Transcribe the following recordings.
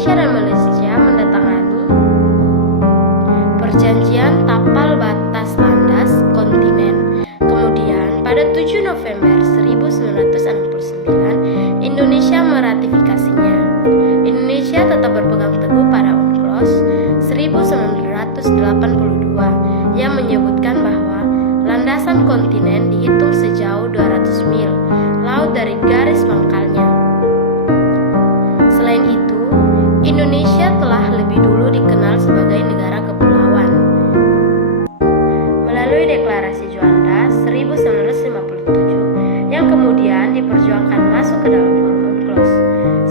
Indonesia dan Malaysia menandatangani Perjanjian Tapal Batas Landas Kontinen. Kemudian pada 7 November 1969 Indonesia meratifikasinya. Indonesia tetap berpegang teguh pada UNCLOS 1982 yang menyebutkan bahwa landasan kontinen dihitung sejauh 200 mil laut dari garis pangkalnya. Selain itu, Indonesia telah lebih dulu dikenal sebagai negara kepulauan melalui Deklarasi Juanda 1957 yang kemudian diperjuangkan masuk ke dalam forum UNCLOS.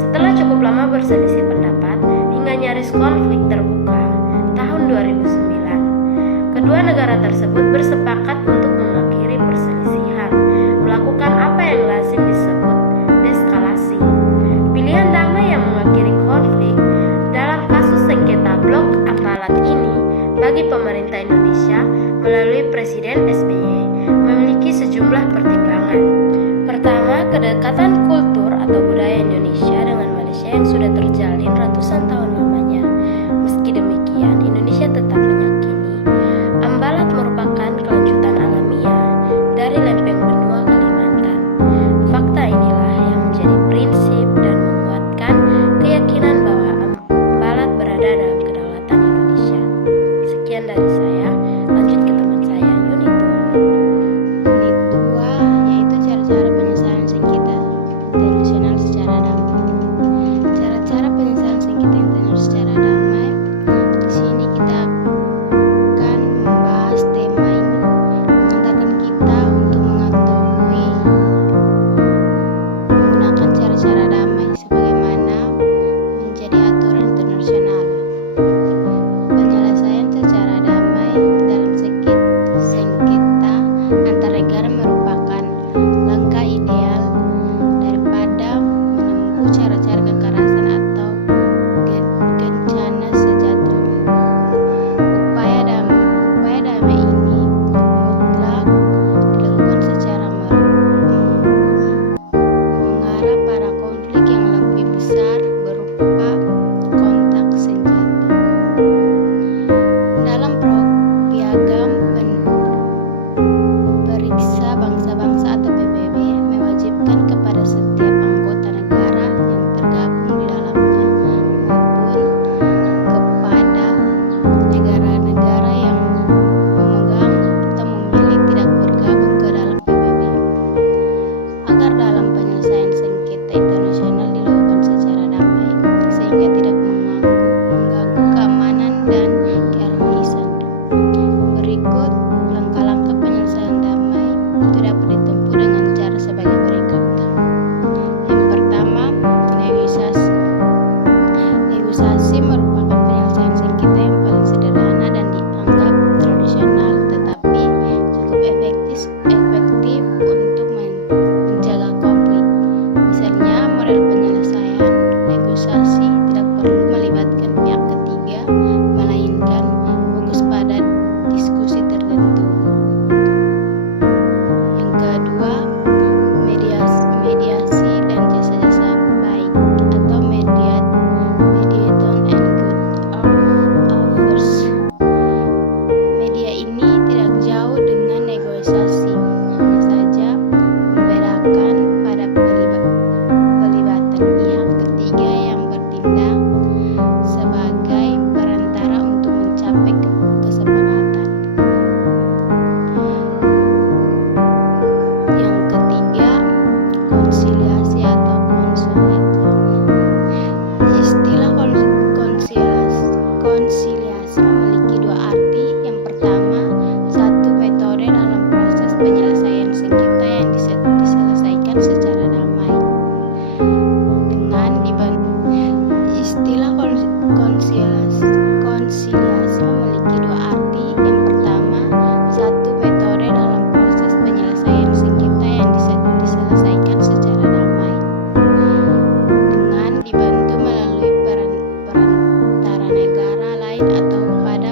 Setelah cukup lama berselisih pendapat hingga nyaris konflik terbuka tahun 2009, kedua negara tersebut bersepakat untuk mengakhiri perselisihan, melakukan apa yang lazim disebut deskalasi, pilihan damai yang mengakhiri konflik. Dalam kasus sengketa blok Amalat ini, bagi pemerintah Indonesia melalui Presiden SBY memiliki sejumlah pertimbangan. Pertama, kedekatan kultur atau budaya Indonesia dengan Malaysia yang sudah terjalin ratusan tahun lamanya. Meski demikian, Indonesia tetap meyakini Ambalat merupakan kelanjutan alamiah dari lempeng benua Kalimantan. Fakta inilah yang menjadi prinsip dan menguatkan keyakinan bahwa Ambalat berada dalam kedaulatan Indonesia. Sekian dari saya, lanjut ke teman saya, Unit 2. Unit 2 yaitu cara-cara penyelesaian sengketa internasional secara damai. Cara-cara penyelesaian sengketa internasional secara damai. Di sini kita akan membahas tema ini, mengantarkan kita untuk mengetahui menggunakan cara-cara damai sebagaimana menjadi aturan internasional. Penyelesaian secara damai dalam sengketa antar negara merupakan langkah ideal daripada menempuh cara-cara kekerasan atau gencana senjata. Upaya damai ini mutlak dilakukan secara mengarah pada konflik yang lebih besar berupa kontak senjata. Dalam Piagam Periksa Bangsa-Bangsa atau PBB mewajibkan kepada setiap anggota negara yang tergabung di dalamnya maupun kepada negara-negara yang memegang atau memilih tidak bergabung ke dalam PBB agar dalam penyelesaian sengketa internasional dilakukan secara damai sehingga tidak mengganggu keamanan dan keharmonisan. Berikut langkah-langkah penyelesaian damai itu dapat ditempuh dengan cara sebagai berikut. Yang pertama, negosiasi. Negosiasi merupakan penyelesaian sengketa yang paling sederhana dan dianggap tradisional, tetapi cukup efektif untuk menjaga konflik. Misalnya, model penyelesaian negosiasi tidak perlu melibatkan pihak ketiga, melainkan fokus pada diskusi tertentu. Yang kedua, mediasi dan jasa-jasa baik atau mediation and good offers. Media ini tidak jauh dengan negosiasi, hanya saja membedakan pada pelibatan pihak ketiga yang bertindak sebagai perantara untuk mencapai kesepakatan. Yang ketiga, konsiliasi atau conciliation. Istilah konsiliasi memiliki dua arti. Yang pertama, satu metode dalam proses penyelesaian sengketa yang diselesaikan secara damai dengan istilah konsiliasi memiliki dua arti. Yang pertama, satu metode dalam proses penyelesaian sengketa yang diselesaikan secara damai dengan dibantu melalui perantara negara lain atau pada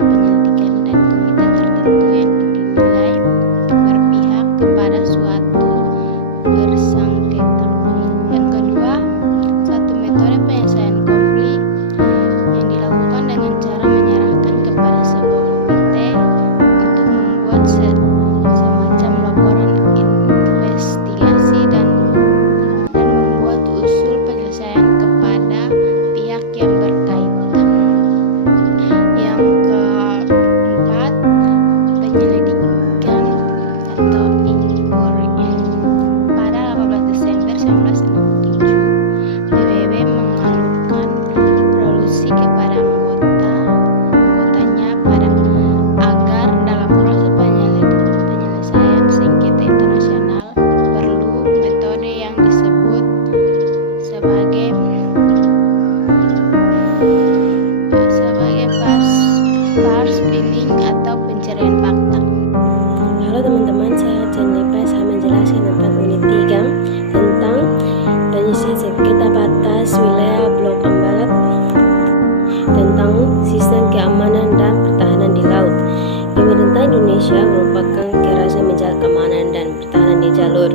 Indonesia merupakan kerasa menjaga keamanan dan pertahanan di jalur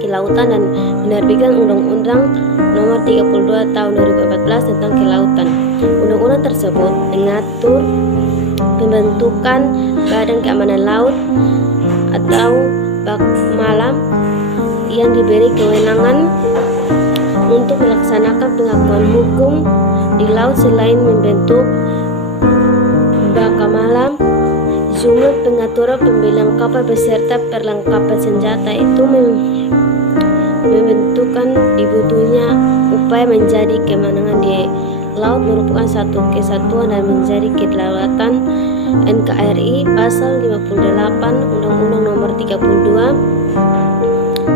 kelautan dan menerbitkan Undang-Undang Nomor 32 Tahun 2014 tentang kelautan. Undang-undang tersebut mengatur pembentukan Badan Keamanan Laut atau Bak-Malam yang diberi kewenangan untuk melaksanakan pengakuan hukum di laut selain membentuk Bak-Malam. Jumlah pengaturan pembelian kapal beserta perlengkapan senjata itu membentukkan dibutuhnya upaya menjadi kemenangan di laut merupakan satu kesatuan dan menjadi kedaulatan NKRI. Pasal 58 Undang-Undang Nomor 32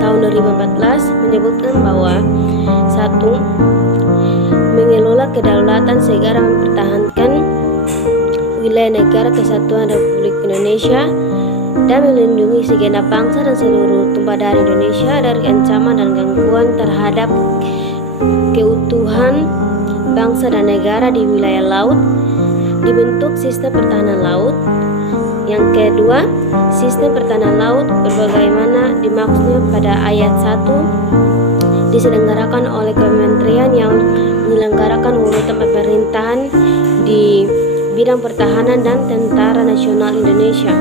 Tahun 2014 menyebutkan bahwa 1. Mengelola kedaulatan segera mempertahankan wilayah negara kesatuan Republik Indonesia dan melindungi segenap bangsa dan seluruh tumpah darah Indonesia dari ancaman dan gangguan terhadap keutuhan bangsa dan negara di wilayah laut. Dibentuk sistem pertahanan laut. Yang kedua, sistem pertahanan laut berbagaimana dimaksudnya pada ayat 1 diselenggarakan oleh kementerian yang menyelenggarakan urutan pemerintahan di bidang pertahanan dan Tentara Nasional Indonesia.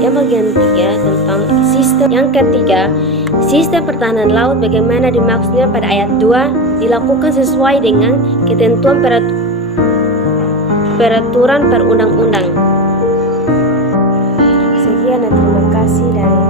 Yang bagian 3 tentang sistem. Yang ketiga, sistem pertahanan laut bagaimana dimaksudnya pada ayat 2 dilakukan sesuai dengan ketentuan peraturan perundang-undang. Sekian dan terima kasih dari